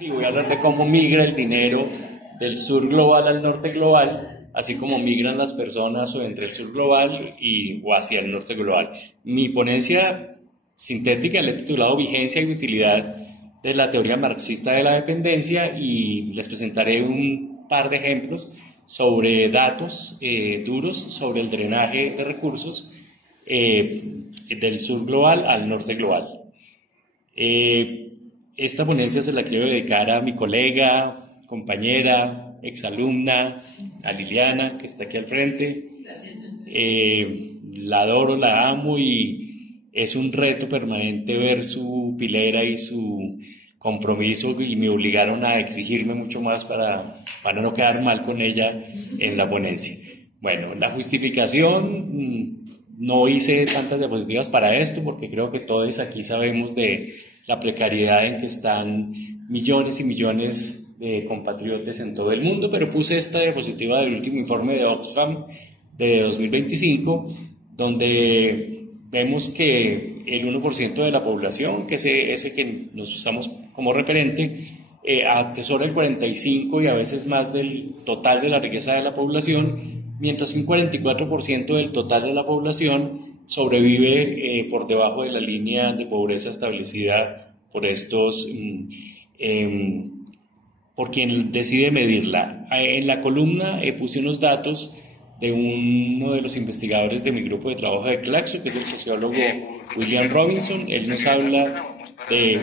Y voy a hablar de cómo migra el dinero del sur global al norte global, así como migran las personas o entre el sur global o hacia el norte global. Mi ponencia sintética la he titulado Vigencia y utilidad de la teoría marxista de la dependencia y les presentaré un par de ejemplos sobre datos duros sobre el drenaje de recursos del sur global al norte global. Esta ponencia se la quiero dedicar a mi colega, compañera, exalumna, a Liliana, que está aquí al frente. Gracias. La adoro, la amo y es un reto permanente ver su pilera y su compromiso y me obligaron a exigirme mucho más para no quedar mal con ella en la ponencia. Bueno, la justificación, no hice tantas diapositivas para esto porque creo que todos aquí sabemos de la precariedad en que están millones y millones de compatriotas en todo el mundo, pero puse esta diapositiva del último informe de Oxfam de 2025, donde vemos que el 1% de la población, que es ese que nos usamos como referente, atesora el 45% y a veces más del total de la riqueza de la población, mientras que un 44% del total de la población sobrevive por debajo de la línea de pobreza establecida por por quien decide medirla. En la columna puse unos datos de uno de los investigadores de mi grupo de trabajo de Claxo, que es el sociólogo William Robinson. Él nos habla de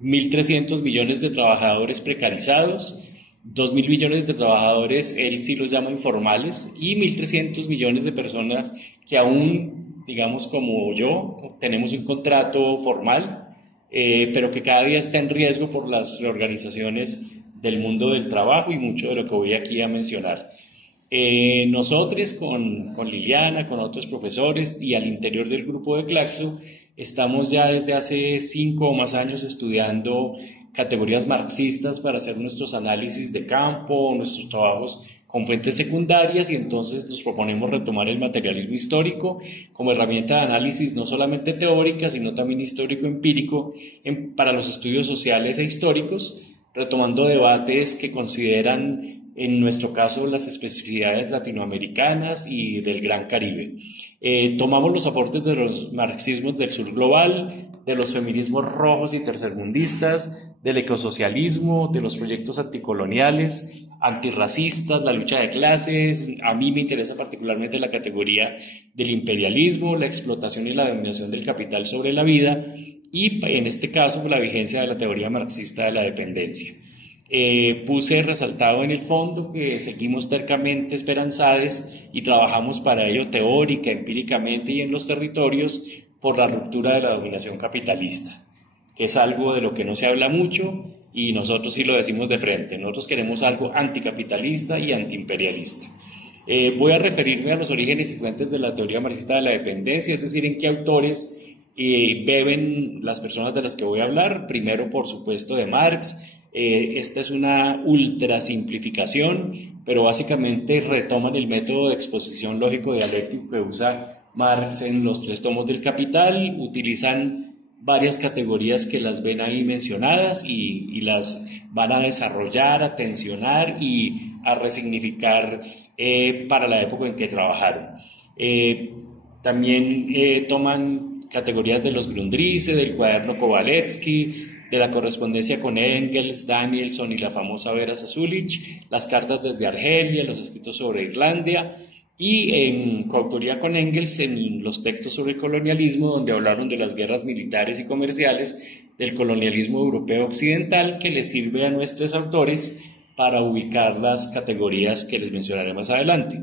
1.300 millones de trabajadores precarizados, 2.000 millones de trabajadores, él sí los llama informales, y 1.300 millones de personas que aún, digamos como yo, tenemos un contrato formal, pero que cada día está en riesgo por las reorganizaciones del mundo del trabajo y mucho de lo que voy aquí a mencionar. Nosotros con Liliana, con otros profesores y al interior del grupo de Claxo, estamos ya desde hace 5 o más años estudiando categorías marxistas para hacer nuestros análisis de campo, nuestros trabajos con fuentes secundarias, y entonces nos proponemos retomar el materialismo histórico como herramienta de análisis no solamente teórica, sino también histórico-empírico para los estudios sociales e históricos, retomando debates que consideran en nuestro caso las especificidades latinoamericanas y del Gran Caribe. Tomamos los aportes de los marxismos del sur global, de los feminismos rojos y tercermundistas, del ecosocialismo, de los proyectos anticoloniales, antirracistas, la lucha de clases. A mí me interesa particularmente la categoría del imperialismo, la explotación y la dominación del capital sobre la vida y, en este caso, la vigencia de la teoría marxista de la dependencia. Puse resaltado en el fondo que seguimos tercamente esperanzados y trabajamos para ello teórica, empíricamente y en los territorios por la ruptura de la dominación capitalista, que es algo de lo que no se habla mucho y nosotros sí lo decimos de frente. Nosotros queremos algo anticapitalista y antiimperialista. Voy a referirme a los orígenes y fuentes de la teoría marxista de la dependencia, es decir, en qué autores beben las personas de las que voy a hablar. Primero, por supuesto, de Marx. Esta es una ultra simplificación, pero básicamente retoman el método de exposición lógico-dialéctico que usa Marx en los 3 tomos del Capital, utilizan varias categorías que las ven ahí mencionadas y las van a desarrollar, a tensionar y a resignificar para la época en que trabajaron. También toman categorías de los Grundrisse, del cuaderno Kowalewski, de la correspondencia con Engels, Danielson y la famosa Vera Sasulich, las cartas desde Argelia, los escritos sobre Irlanda y en coautoría con Engels en los textos sobre el colonialismo, donde hablaron de las guerras militares y comerciales del colonialismo europeo occidental, que les sirve a nuestros autores para ubicar las categorías que les mencionaré más adelante.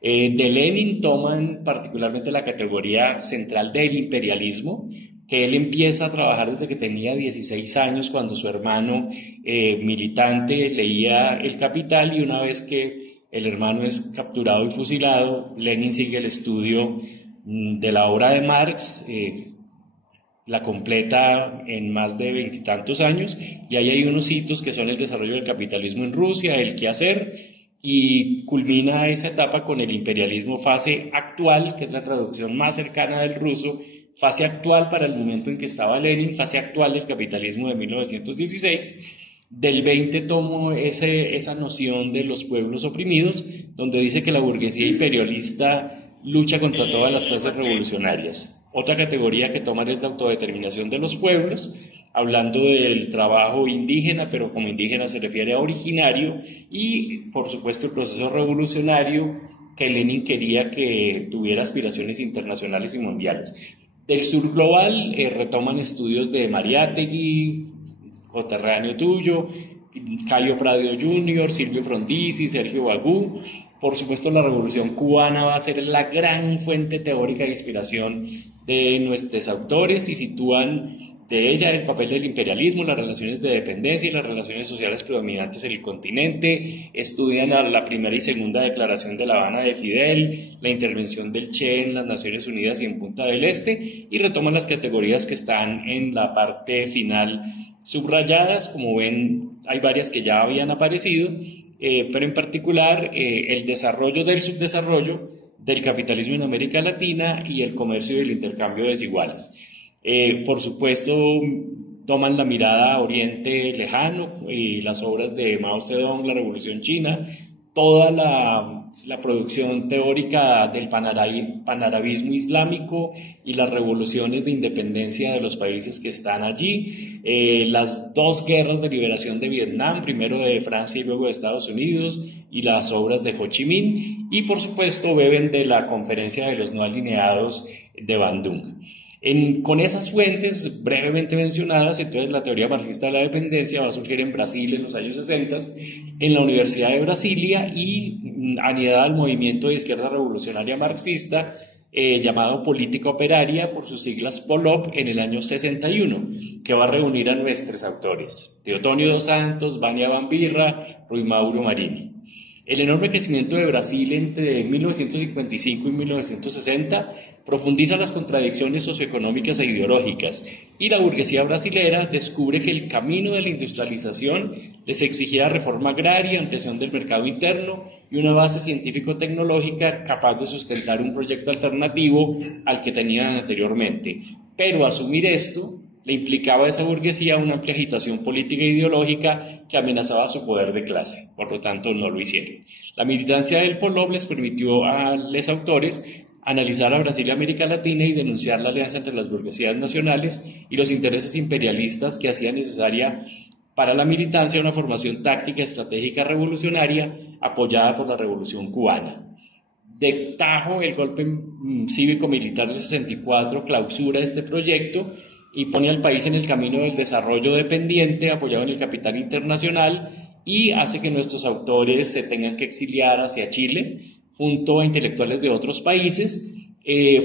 De Lenin toman particularmente la categoría central del imperialismo, que él empieza a trabajar desde que tenía 16 años, cuando su hermano militante leía El Capital, y una vez que el hermano es capturado y fusilado, Lenin sigue el estudio de la obra de Marx, la completa en más de 20 y tantos años, y ahí hay unos hitos que son el desarrollo del capitalismo en Rusia, el quehacer, y culmina esa etapa con el imperialismo fase actual, que es la traducción más cercana del ruso, fase actual para el momento en que estaba Lenin, fase actual del capitalismo de 1916. Del 20 tomo esa noción de los pueblos oprimidos, donde dice que la burguesía imperialista lucha contra todas las clases revolucionarias. Otra categoría que toman es la autodeterminación de los pueblos, hablando del trabajo indígena, pero como indígena se refiere a originario, y por supuesto el proceso revolucionario que Lenin quería que tuviera aspiraciones internacionales y mundiales. Del sur global retoman estudios de Mariátegui, coterráneo tuyo, Cayo Prado Jr., Silvio Frondizi, Sergio Bagú. Por supuesto, la Revolución Cubana va a ser la gran fuente teórica de inspiración de nuestros autores y sitúan de ella el papel del imperialismo, las relaciones de dependencia y las relaciones sociales predominantes en el continente. Estudian la primera y segunda declaración de La Habana de Fidel, la intervención del Che en las Naciones Unidas y en Punta del Este, y retoman las categorías que están en la parte final subrayadas. Como ven, hay varias que ya habían aparecido, pero en particular el desarrollo del subdesarrollo, del capitalismo en América Latina y el comercio y el intercambio desiguales. Por supuesto, toman la mirada a Oriente Lejano y las obras de Mao Zedong, la Revolución China, toda la producción teórica del panarabismo islámico y las revoluciones de independencia de los países que están allí, las dos guerras de liberación de Vietnam, primero de Francia y luego de Estados Unidos, y las obras de Ho Chi Minh, y por supuesto beben de la Conferencia de los No Alineados de Bandung. Con esas fuentes brevemente mencionadas, entonces la teoría marxista de la dependencia va a surgir en Brasil en los años 60, en la Universidad de Brasilia, y anidada al movimiento de izquierda revolucionaria marxista llamado Política Operaria, por sus siglas POLOP, en el año 61, que va a reunir a nuestros autores, Teotonio dos Santos, Vania Bambirra, Rui Mauro Marini. El enorme crecimiento de Brasil entre 1955 y 1960 profundiza las contradicciones socioeconómicas e ideológicas, y la burguesía brasilera descubre que el camino de la industrialización les exigía reforma agraria, ampliación del mercado interno y una base científico-tecnológica capaz de sustentar un proyecto alternativo al que tenían anteriormente. Pero asumir esto le implicaba a esa burguesía una amplia agitación política e ideológica que amenazaba su poder de clase, por lo tanto no lo hicieron. La militancia del POLOP les permitió a los autores analizar a Brasil y América Latina y denunciar la alianza entre las burguesías nacionales y los intereses imperialistas que hacían necesaria para la militancia una formación táctica estratégica revolucionaria apoyada por la Revolución Cubana. De tajo, el golpe cívico-militar del 64 clausura este proyecto y pone al país en el camino del desarrollo dependiente apoyado en el capital internacional, y hace que nuestros autores se tengan que exiliar hacia Chile junto a intelectuales de otros países.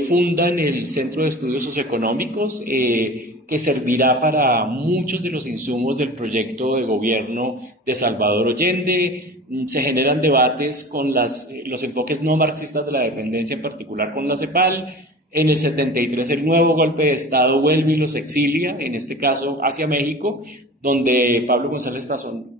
Fundan el Centro de Estudios Socioeconómicos, que servirá para muchos de los insumos del proyecto de gobierno de Salvador Allende. Se generan debates con los enfoques no marxistas de la dependencia, en particular con la CEPAL. En el 73 el nuevo golpe de Estado vuelve y los exilia, en este caso hacia México, donde Pablo González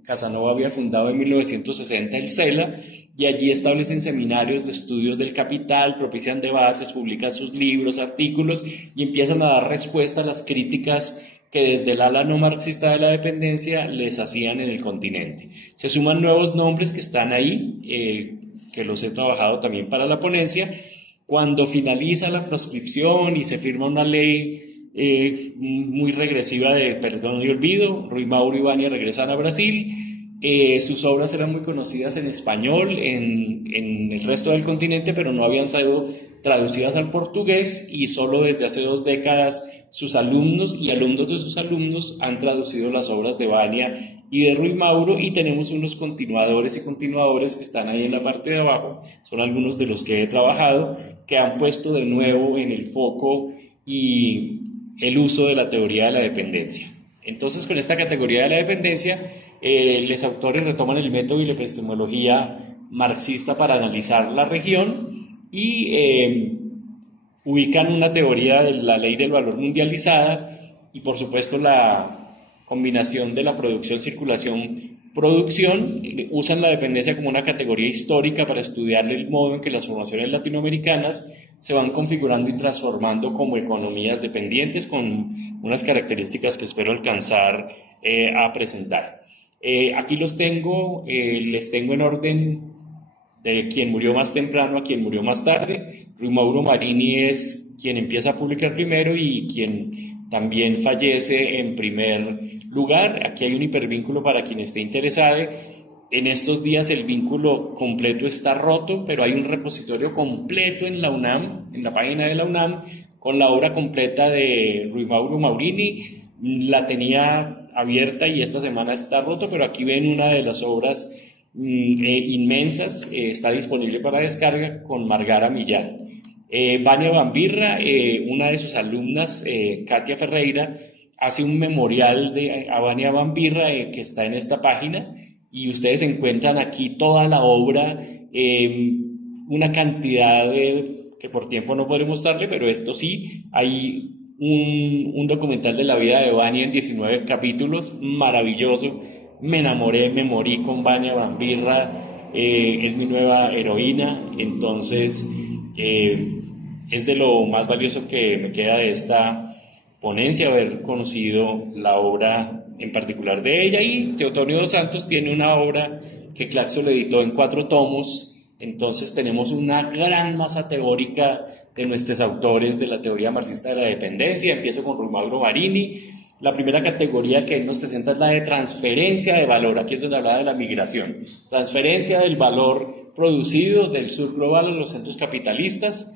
Casanova había fundado en 1960 el CELA, y allí establecen seminarios de estudios del capital, propician debates, publican sus libros, artículos, y empiezan a dar respuesta a las críticas que desde el ala no marxista de la dependencia les hacían en el continente. Se suman nuevos nombres que están ahí, que los he trabajado también para la ponencia. Cuando finaliza la proscripción y se firma una ley muy regresiva de perdón y olvido, Rui Mauro y Vania regresan a Brasil. Sus obras eran muy conocidas en español en el resto del continente, pero no habían sido traducidas al portugués, y solo desde hace 2 décadas sus alumnos y alumnos de sus alumnos han traducido las obras de Vania y de Rui Mauro, y tenemos unos continuadores y continuadores que están ahí en la parte de abajo, son algunos de los que he trabajado, que han puesto de nuevo en el foco y el uso de la teoría de la dependencia. Entonces, con esta categoría de la dependencia, los autores retoman el método y la epistemología marxista para analizar la región y ubican una teoría de la ley del valor mundializada y, por supuesto, la combinación de la producción, circulación, producción. Usan la dependencia como una categoría histórica para estudiar el modo en que las formaciones latinoamericanas se van configurando y transformando como economías dependientes con unas características que espero alcanzar a presentar. Aquí los tengo, les tengo en orden de quien murió más temprano a quien murió más tarde. Rui Mauro Marini es quien empieza a publicar primero y quien también fallece en primer lugar. Aquí hay un hipervínculo para quien esté interesado. En estos días el vínculo completo está roto, pero hay un repositorio completo en la UNAM, en la página de la UNAM, con la obra completa de Rui Mauro Marini. La tenía abierta y esta semana está roto, pero aquí ven una de las obras inmensas, está disponible para descarga con Margara Millán. Vania Bambirra, una de sus alumnas, Katia Ferreira, hace un memorial a Vania Bambirra que está en esta página y ustedes encuentran aquí toda la obra, una cantidad que por tiempo no podré mostrarle, pero esto sí, hay un documental de la vida de Vania en 19 capítulos, maravilloso. Me enamoré, me morí con Vania Bambirra, es mi nueva heroína, entonces es de lo más valioso que me queda de esta ponencia, haber conocido la obra en particular de ella. Y Teotonio dos Santos tiene una obra que Claxo le editó en 4 tomos, entonces tenemos una gran masa teórica de nuestros autores de la teoría marxista de la dependencia. Empiezo con Rui Mauro Marini. La primera categoría que él nos presenta es la de transferencia de valor. Aquí es donde habla de la migración. Transferencia del valor producido del sur global a los centros capitalistas,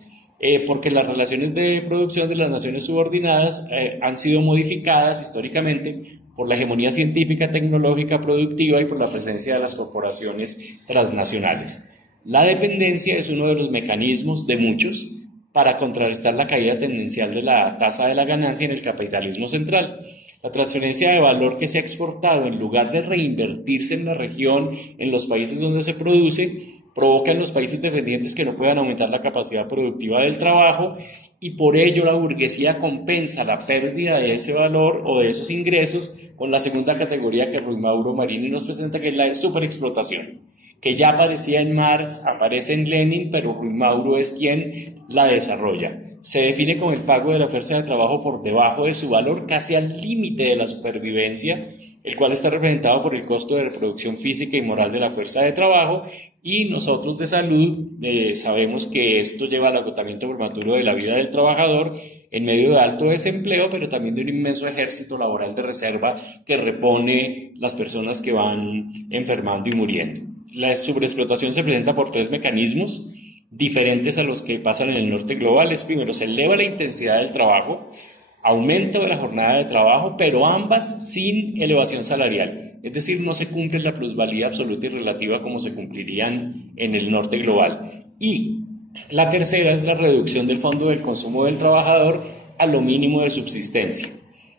porque las relaciones de producción de las naciones subordinadas han sido modificadas históricamente por la hegemonía científica, tecnológica, productiva y por la presencia de las corporaciones transnacionales. La dependencia es uno de los mecanismos de muchos para contrarrestar la caída tendencial de la tasa de la ganancia en el capitalismo central. La transferencia de valor que se ha exportado, en lugar de reinvertirse en la región, en los países donde se produce, provoca en los países dependientes que no puedan aumentar la capacidad productiva del trabajo, y por ello la burguesía compensa la pérdida de ese valor o de esos ingresos con la segunda categoría que Rui Mauro Marini nos presenta, que es la superexplotación, que ya aparecía en Marx, aparece en Lenin, pero Rui Mauro es quien la desarrolla. Se define como el pago de la fuerza de trabajo por debajo de su valor, casi al límite de la supervivencia, el cual está representado por el costo de reproducción física y moral de la fuerza de trabajo, y nosotros de salud sabemos que esto lleva al agotamiento prematuro de la vida del trabajador en medio de alto desempleo, pero también de un inmenso ejército laboral de reserva que repone las personas que van enfermando y muriendo. La sobreexplotación se presenta por 3 mecanismos diferentes a los que pasan en el norte global. Es primero, se eleva la intensidad del trabajo, aumento de la jornada de trabajo, pero ambas sin elevación salarial. Es decir, no se cumple la plusvalía absoluta y relativa como se cumplirían en el norte global. Y la tercera es la reducción del fondo del consumo del trabajador a lo mínimo de subsistencia.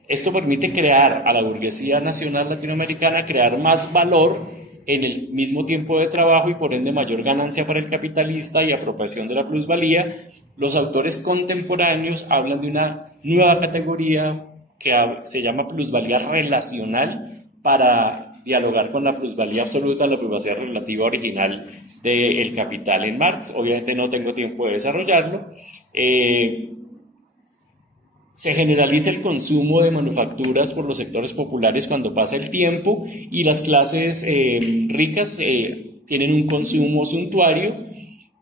Esto permite crear a la burguesía nacional latinoamericana, crear más valor en el mismo tiempo de trabajo y por ende mayor ganancia para el capitalista y apropiación de la plusvalía. Los autores contemporáneos hablan de una nueva categoría que se llama plusvalía relacional para dialogar con la plusvalía absoluta, la plusvalía relativa original del capital en Marx. Obviamente no tengo tiempo de desarrollarlo. Se generaliza el consumo de manufacturas por los sectores populares cuando pasa el tiempo y las clases ricas tienen un consumo suntuario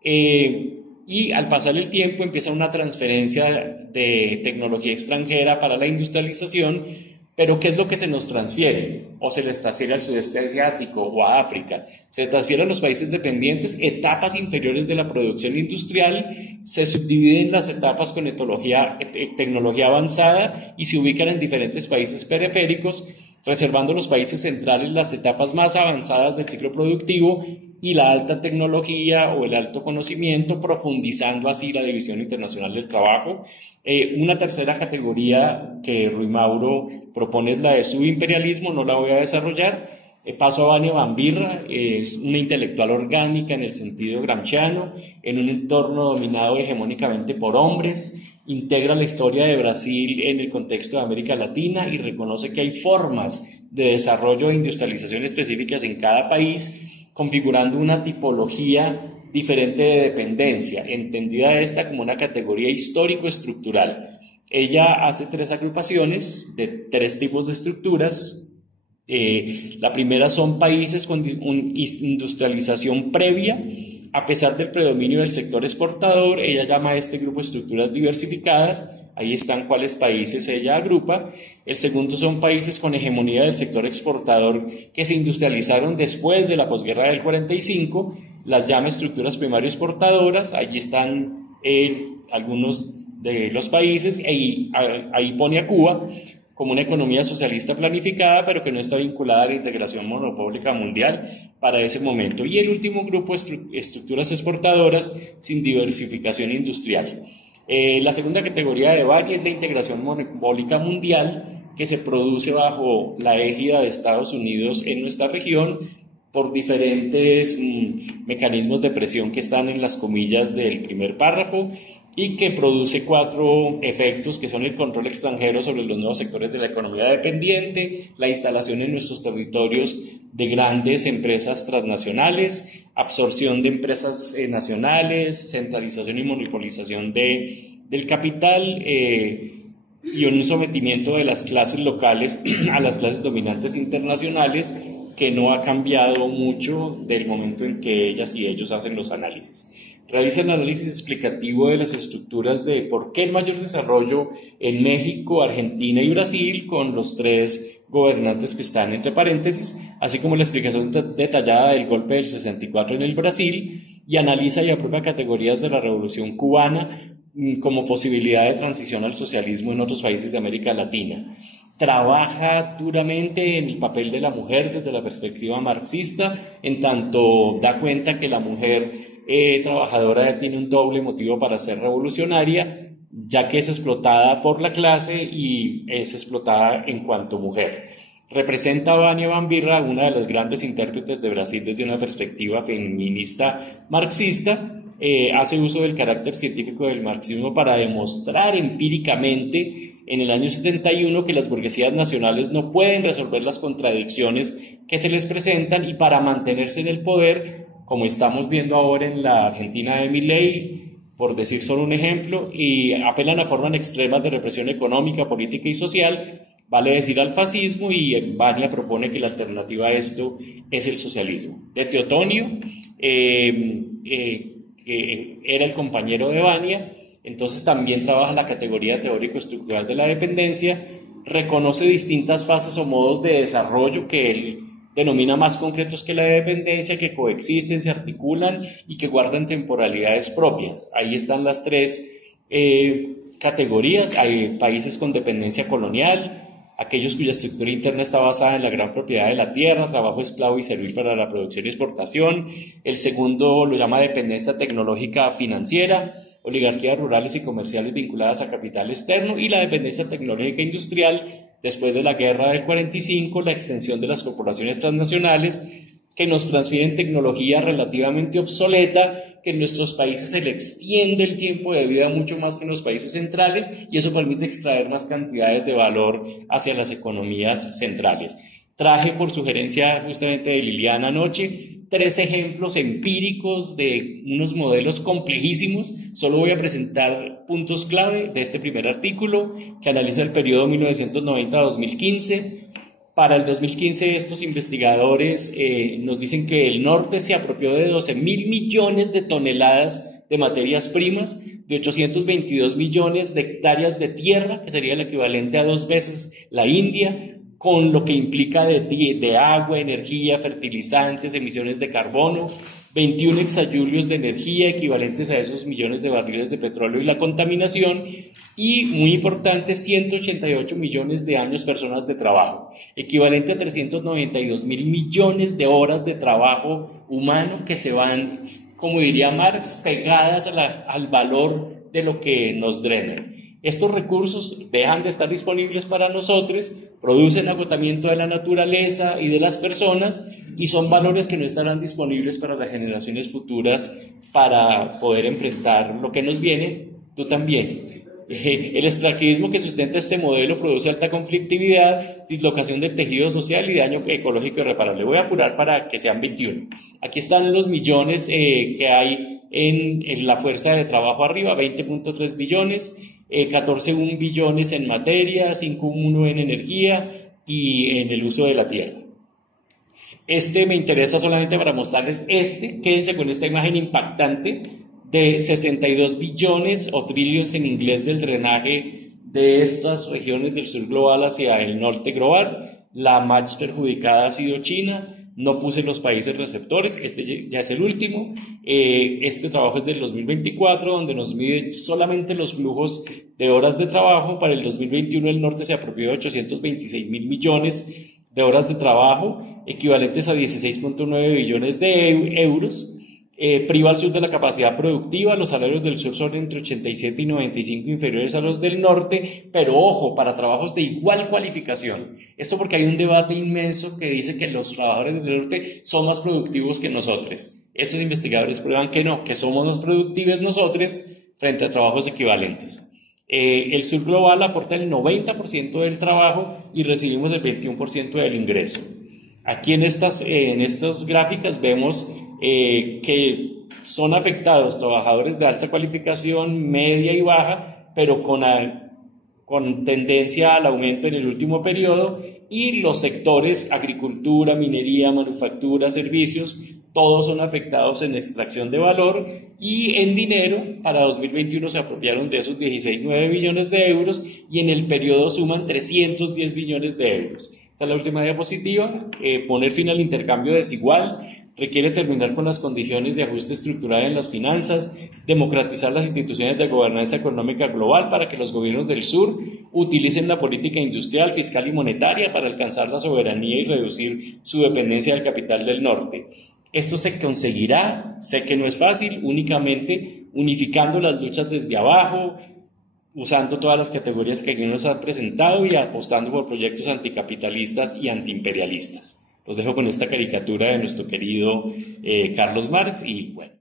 y al pasar el tiempo empieza una transferencia de tecnología extranjera para la industrialización. Pero ¿qué es lo que se nos transfiere? O se les transfiere al sudeste asiático o a África. Se transfiere a los países dependientes etapas inferiores de la producción industrial, se subdividen las etapas con tecnología avanzada y se ubican en diferentes países periféricos, reservando los países centrales las etapas más avanzadas del ciclo productivo y la alta tecnología o el alto conocimiento, profundizando así la división internacional del trabajo. Una tercera categoría que Rui Mauro propone es la de subimperialismo, no la voy a desarrollar. Paso a Vania Bambirra, es una intelectual orgánica en el sentido gramsciano, en un entorno dominado hegemónicamente por hombres, integra la historia de Brasil en el contexto de América Latina y reconoce que hay formas de desarrollo e industrialización específicas en cada país, configurando una tipología diferente de dependencia, entendida esta como una categoría histórico-estructural. Ella hace tres agrupaciones de tres tipos de estructuras. La primera son países con industrialización previa, a pesar del predominio del sector exportador. Ella llama a este grupo estructuras diversificadas. Ahí están cuáles países ella agrupa. El segundo son países con hegemonía del sector exportador que se industrializaron después de la posguerra del 45, las llama estructuras primario exportadoras. Allí están algunos de los países, y ahí pone a Cuba como una economía socialista planificada, pero que no está vinculada a la integración monopólica mundial para ese momento. Y el último grupo, estructuras exportadoras sin diversificación industrial. La segunda categoría de Bani es la integración monopólica mundial, que se produce bajo la égida de Estados Unidos en nuestra región por diferentes mecanismos de presión que están en las comillas del primer párrafo, y que produce cuatro efectos, que son el control extranjero sobre los nuevos sectores de la economía dependiente, la instalación en nuestros territorios de grandes empresas transnacionales, absorción de empresas nacionales, centralización y monopolización del capital, y un sometimiento de las clases locales a las clases dominantes internacionales, que no ha cambiado mucho del momento en que ellas y ellos hacen los análisis. Realiza el análisis explicativo de las estructuras de por qué el mayor desarrollo en México, Argentina y Brasil, con los tres gobernantes que están entre paréntesis, así como la explicación detallada del golpe del 64 en el Brasil, y analiza y aprueba categorías de la Revolución Cubana como posibilidad de transición al socialismo en otros países de América Latina. Trabaja duramente en el papel de la mujer desde la perspectiva marxista, en tanto da cuenta que la mujer trabajadora tiene un doble motivo para ser revolucionaria, ya que es explotada por la clase y es explotada en cuanto mujer. Representa a Vania Bambirra, una de las grandes intérpretes de Brasil desde una perspectiva feminista marxista. Hace uso del carácter científico del marxismo para demostrar empíricamente en el año 71 que las burguesías nacionales no pueden resolver las contradicciones que se les presentan, y para mantenerse en el poder, como estamos viendo ahora en la Argentina de Milei, por decir solo un ejemplo, y apelan a formas extremas de represión económica, política y social, vale decir al fascismo, y Vania propone que la alternativa a esto es el socialismo. De Teotonio, que era el compañero de Vania, entonces también trabaja la categoría teórico-estructural de la dependencia, reconoce distintas fases o modos de desarrollo que él denomina más concretos que la dependencia, que coexisten, se articulan y que guardan temporalidades propias. Ahí están las tres categorías. Hay países con dependencia colonial, aquellos cuya estructura interna está basada en la gran propiedad de la tierra, trabajo esclavo y servil para la producción y exportación. El segundo lo llama dependencia tecnológica financiera, oligarquías rurales y comerciales vinculadas a capital externo, y la dependencia tecnológica industrial, después de la guerra del 45, la extensión de las corporaciones transnacionales que nos transfieren tecnología relativamente obsoleta, que en nuestros países se le extiende el tiempo de vida mucho más que en los países centrales, y eso permite extraer más cantidades de valor hacia las economías centrales. Traje, por sugerencia justamente de Liliana anoche, 3 ejemplos empíricos de unos modelos complejísimos. Solo voy a presentar puntos clave de este primer artículo, que analiza el periodo 1990-2015. Para el 2015 estos investigadores nos dicen que el norte se apropió de 12.000 millones de toneladas de materias primas, de 822 millones de hectáreas de tierra, que sería el equivalente a 2 veces la India, con lo que implica de agua, energía, fertilizantes, emisiones de carbono, 21 exajulios de energía equivalentes a esos millones de barriles de petróleo y la contaminación, y muy importante, 188 millones de años personas de trabajo, equivalente a 392.000 millones de horas de trabajo humano que se van, como diría Marx, pegadas al valor de lo que nos drenan. Estos recursos dejan de estar disponibles para nosotros, producen agotamiento de la naturaleza y de las personas, y son valores que no estarán disponibles para las generaciones futuras para poder enfrentar lo que nos viene. Tú también. El extractivismo que sustenta este modelo produce alta conflictividad, dislocación del tejido social y daño ecológico irreparable. Voy a apurar para que sean 21. Aquí están los millones que hay en la fuerza de trabajo arriba, 20.3 billones, 14.1 billones en materia, 5.1 en energía y en el uso de la tierra. Me interesa solamente para mostrarles quédense con esta imagen impactante de 62 billones o trillions en inglés del drenaje de estas regiones del sur global hacia el norte global. La más perjudicada ha sido China. No puse los países receptores, ya es el último. Este trabajo es del 2024, donde nos mide solamente los flujos de horas de trabajo. Para el 2021 el norte se apropió de 826 mil millones de horas de trabajo, equivalentes a 16.9 billones de euros. Priva al sur de la capacidad productiva, los salarios del sur son entre 87 y 95 inferiores a los del norte, pero ojo, para trabajos de igual cualificación. Esto porque hay un debate inmenso que dice que los trabajadores del norte son más productivos que nosotros. Estos investigadores prueban que no, que somos más productivos nosotros frente a trabajos equivalentes. El sur global aporta el 90% del trabajo y recibimos el 21% del ingreso. Aquí en estas gráficas vemos que son afectados trabajadores de alta cualificación, media y baja, pero con tendencia al aumento en el último periodo, y los sectores agricultura, minería, manufactura, servicios, todos son afectados en extracción de valor, y en dinero para 2021 se apropiaron de esos 16.9 billones de euros y en el periodo suman 310 billones de euros. Esta es la última diapositiva. Poner fin al intercambio desigual requiere terminar con las condiciones de ajuste estructural en las finanzas, democratizar las instituciones de gobernanza económica global para que los gobiernos del sur utilicen la política industrial, fiscal y monetaria para alcanzar la soberanía y reducir su dependencia del capital del norte. Esto se conseguirá, sé que no es fácil, únicamente unificando las luchas desde abajo, usando todas las categorías que aquí nos han presentado y apostando por proyectos anticapitalistas y antiimperialistas. Los dejo con esta caricatura de nuestro querido Carlos Marx y bueno.